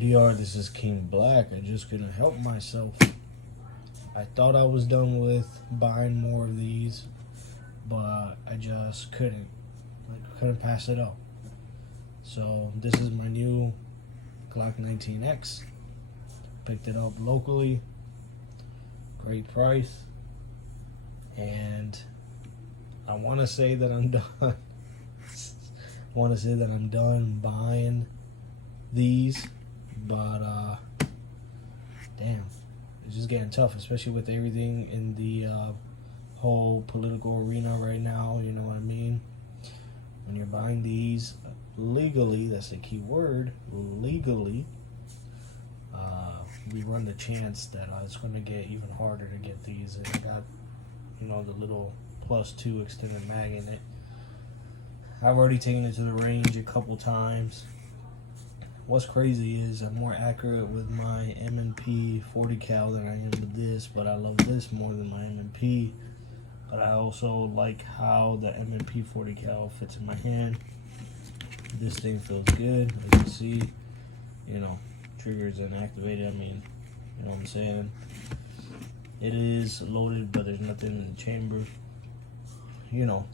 ADR, this is King Black. I just couldn't help myself. I thought I was done with buying more of these, but I just couldn't. I couldn't pass it up. So this is my new Glock 19X. Picked it up locally. Great price. And I want to say that I'm done. I want to say that I'm done buying these, but damn, it's just getting tough, especially with everything in the whole political arena right now. You know what I mean? When you're buying these legally, that's the key word, legally, we run the chance that it's going to get even harder to get these. And I got, you know, the little +2 extended mag in it. I've already taken it to the range a couple times. What's crazy is I'm more accurate with my M&P 40 cal than I am with this, but I love this more than my M&P. But I also like how the M&P 40 cal fits in my hand. This thing feels good. As you can see, you know, triggers inactivated. I mean, you know what I'm saying? It is loaded, but there's nothing in the chamber. You know,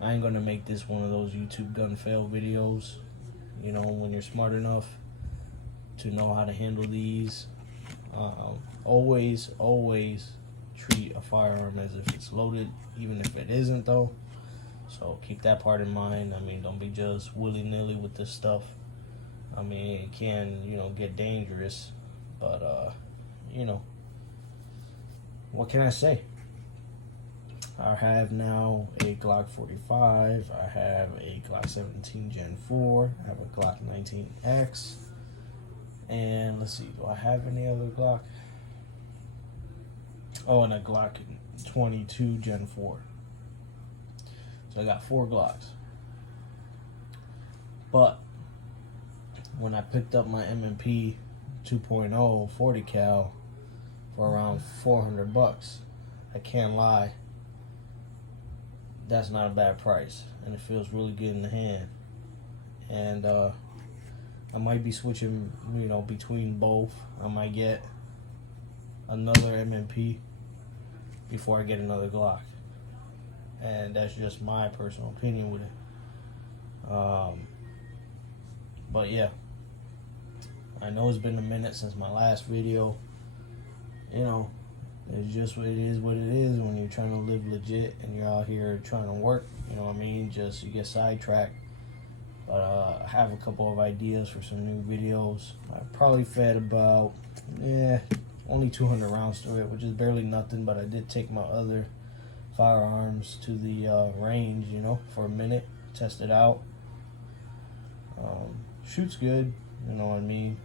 I ain't gonna make this one of those YouTube gun fail videos. You know, when you're smart enough to know how to handle these, always treat a firearm as if it's loaded, even if it isn't though. So keep that part in mind. I mean, don't be just willy-nilly with this stuff. I mean, it can, you know, get dangerous, but you know, what can I say? I have now a Glock 45, I have a Glock 17 Gen 4, I have a Glock 19X, and let's see, do I have any other Glock? Oh, and a Glock 22 Gen 4. So I got 4 Glocks. But when I picked up my M&P 2.0 40 cal for around $400, I can't lie, that's not a bad price, and it feels really good in the hand. And I might be switching, you know, between both. I might get another M&P before I get another Glock, and that's just my personal opinion with it. But yeah, I know it's been a minute since my last video. You know, it's just what it is when you're trying to live legit and you're out here trying to work, you know what I mean? Just you get sidetracked. But I have a couple of ideas for some new videos. I probably fed about, only 200 rounds to it, which is barely nothing, but I did take my other firearms to the range, you know, for a minute, test it out. Shoots good, you know what I mean?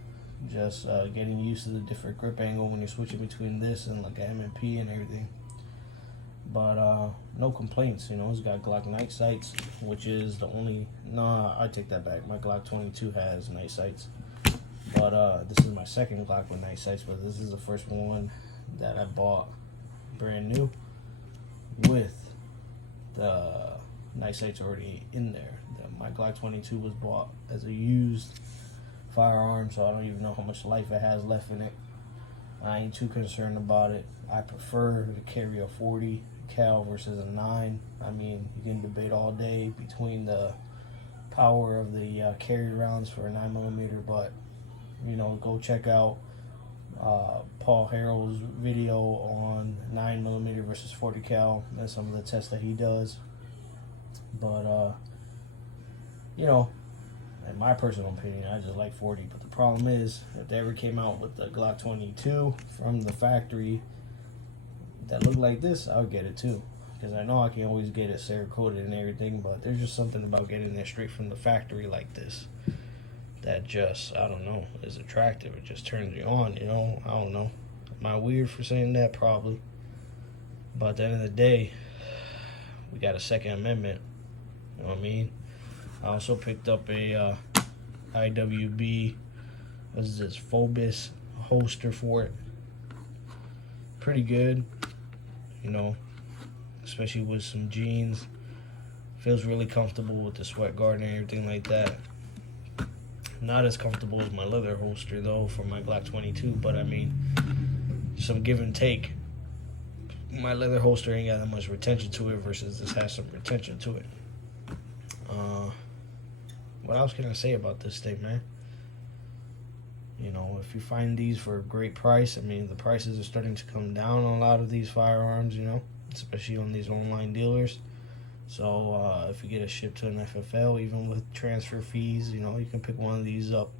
Just getting used to the different grip angle when you're switching between this and like an M&P and everything. But no complaints, you know. It's got Glock night sights, which is the only, I take that back. My Glock 22 has night sights, but this is my second Glock with night sights, but this is the first one that I bought brand new with the night sights already in there. My Glock 22 was bought as a used firearm, so I don't even know how much life it has left in it. I ain't too concerned about it. I prefer to carry a 40 cal versus a 9. I mean, you can debate all day between the power of the carry rounds for a 9mm, but you know, go check out Paul Harrell's video on 9mm versus 40 cal and some of the tests that he does. But you know, in my personal opinion, I just like 40. But the problem is, if they ever came out with the Glock 22 from the factory that looked like this, I would get it too. Because I know I can always get it Cerakoted and everything, but there's just something about getting it straight from the factory like this that just, I don't know, is attractive. It just turns you on, you know? I don't know. Am I weird for saying that? Probably. But at the end of the day, we got a Second Amendment. You know what I mean? I also picked up a IWB, what is this, Phobos holster for it. Pretty good, you know, especially with some jeans. Feels really comfortable with the sweat guard and everything like that. Not as comfortable as my leather holster though for my Glock 22, but I mean, some give and take. My leather holster ain't got that much retention to it versus this has some retention to it. What else can I say about this thing, man? You know, if you find these for a great price, I mean, the prices are starting to come down on a lot of these firearms, you know, especially on these online dealers. So if you get a ship to an FFL, even with transfer fees, you know, you can pick one of these up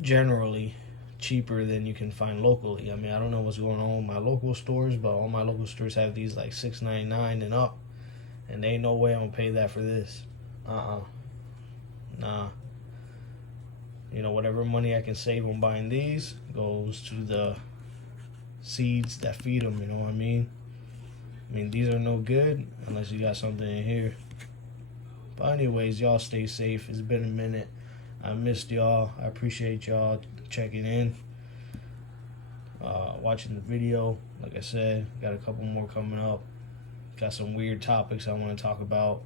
generally cheaper than you can find locally. I mean, I don't know what's going on with my local stores, but all my local stores have these like $6.99 and up, and there ain't no way I'm gonna pay that for this. Nah. You know, whatever money I can save on buying these goes to the seeds that feed them, you know what I mean? I mean, these are no good unless you got something in here. But anyways, y'all stay safe. It's been a minute. I missed y'all. I appreciate y'all checking in, watching the video. Like I said, got a couple more coming up. Got some weird topics I want to talk about.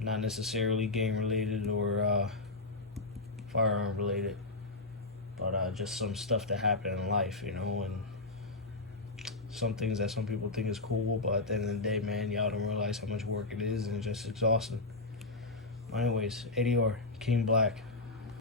Not necessarily game related or firearm related, but just some stuff that happened in life, you know, and some things that some people think is cool, but at the end of the day, man, y'all don't realize how much work it is and just exhausting. Anyways, ADR, King Black.